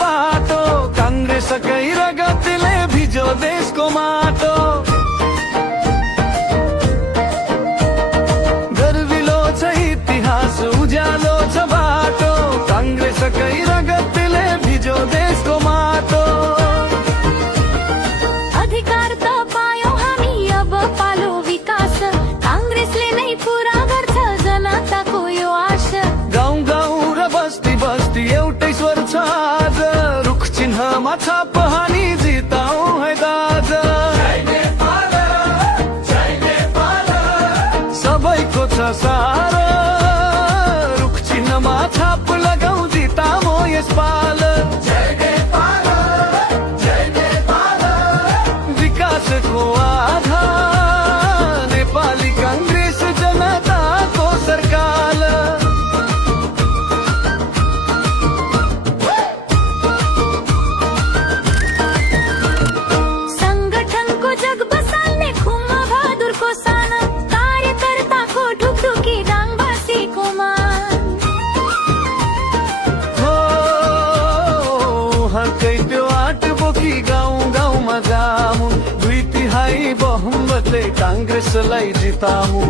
बाटो काङ्ग्रेसकै रगतले भिजो देशको माटो गर्विलो छ इतिहास उज्यालो छ बाटो काङ्ग्रेसकै रगतले भिजो देशको माटो अधिकार त पायौं हामी अब पालो विकास काङ्ग्रेसले नै पुरा गर्छ जनताको यो आशा गाउँ गाउँ र बस्ती बस्ती एउटै स्वर छ आज रुख चिन्हमा छाप हानी जिताउँ है दाज सबैको छ सारा रुख चिन्हमा छाप लगाउँ जिताउँ यसपाल विकासको आधार नेपाली काङ्ग्रेस जनताको सरकार संगठनको जग बसाल्ने खुम्मा बहादुरको साना कार्यकर्ताको ढुकढुकी डाङबासीको मान हो हर्कै त्यो आँट बोकी गाउँ गाउँमा जामु 2/3 बहुमतले काङ्ग्रेसलाई जितामु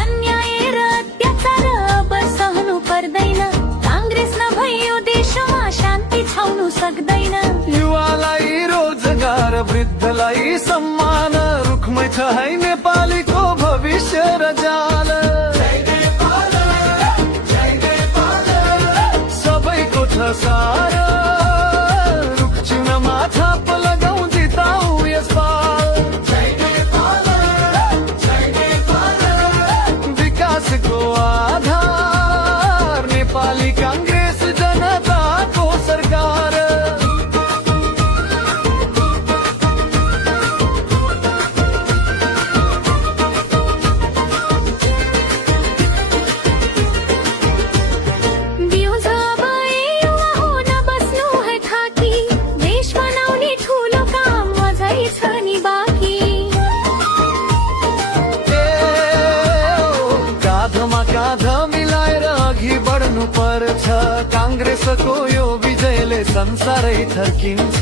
अन्याय र अत्याचार अब सहनु पर्दैन काङ्ग्रेस नभयो देशमा शान्ति छाउनु सक्दैन युवालाई रोजगार वृद्धलाई सम्मान रुखमै छ है नेपालीको भविष्य र जाल सबैको छ सारा रुख चिन्हमा छाप लगाउँ जिताउँ यसपाल विकासको आधार नेपाली काङ्ग्रेस जनताको सरकार बिउज अब युवा हुन बस्नु है थाकी देश बनाउने ठुलो काम अझै छ नि बाँकी काँधमा काँध मिलाएर अघि बढ्नु पर्छ काङ्ग्रेसको यो विजयले संसारै थर्किन्छ